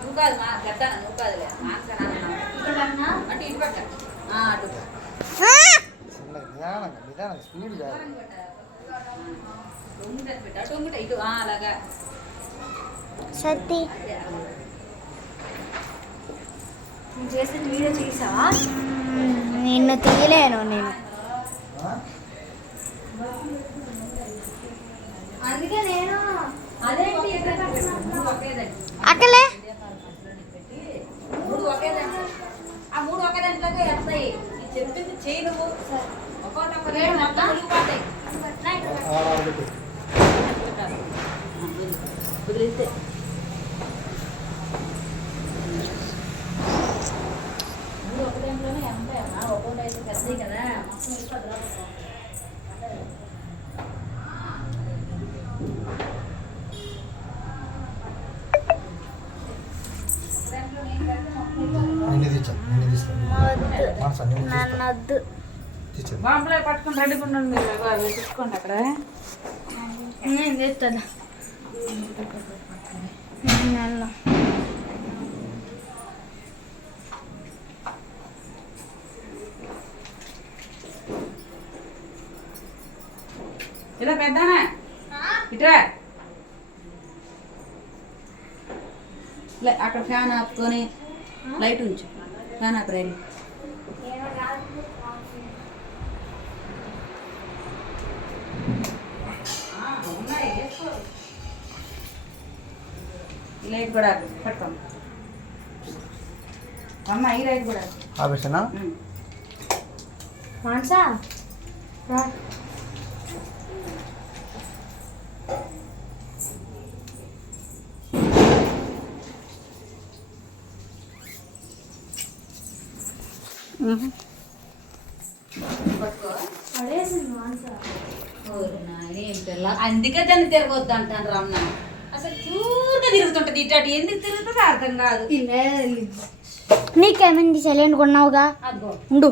నువ్వు కాదు మా గడ్డ నువ్వు కాదులే అంటే ఇటు పక్క అటు నిదానంగా స్పీడ్ కాదు. ఇటు అలాగా సత్తి చేసిన వీడియో చేసావా? నిన్ను తీయలేను నేను. అందుకే నేను అదేంటి అక్కలే మూడు ఒకే దాంట్లో ఆ మూడు ఒకే దాంట్లోకి వస్తాయి. చెప్పింది చేయి నువ్వు ఒక్కొక్కటి మొత్తం మునిగిపోతాయి. వదిలేస్తే మూడు ఒక దాంట్లోనే ఉంటాయి అమ్మా. ఒక్కొక్కటి అయితే పెద్దవి కదా మొత్తం వెళ్ళిపోతుంది. నన్నొద్దు. బాంబులో పట్టుకుని రెడీ ఉండండి. మీరు చూసుకోండి అక్కడ నేను చెప్తాను. ఇలా పెద్దానా ఇట్రా అక్కడ ఫ్యాన్ ఆపుకొని లైట్ ఉంచు. ఫ్యాన్ ఆపు రైలు ఈ లైట్ కూడా పట్టుకోండి అమ్మ. ఈ లైట్ కూడా ఆపేసానా? మాన్సా పట్టుకో. పడేసింది మాన్సా. అందుకే దాన్ని తిరగొద్దు అంటాను రమణ. అసలు చూరుగా తిరుగుతుంటది ఇటు ఎందుకు తిరుగుతుందో అర్థం కాదు. నీకేమైంది? సైలెంట్ కొన్నావుగా. అదిగో ఉండు.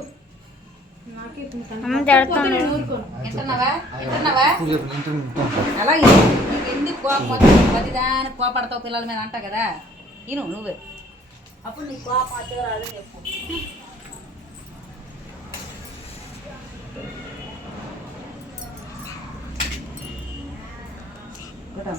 నాకే అమ్మ తిడతాను. వింటున్నావా వింటున్నావా అలా నీకు ఎందుకు కోపం ప్రతిదాని కోపడతావు పిల్లల మీద అంట కదా. ఇను నువ్వే అప్పుడు నీ కోపం వచ్చే రాదని చెప్పు. కూడా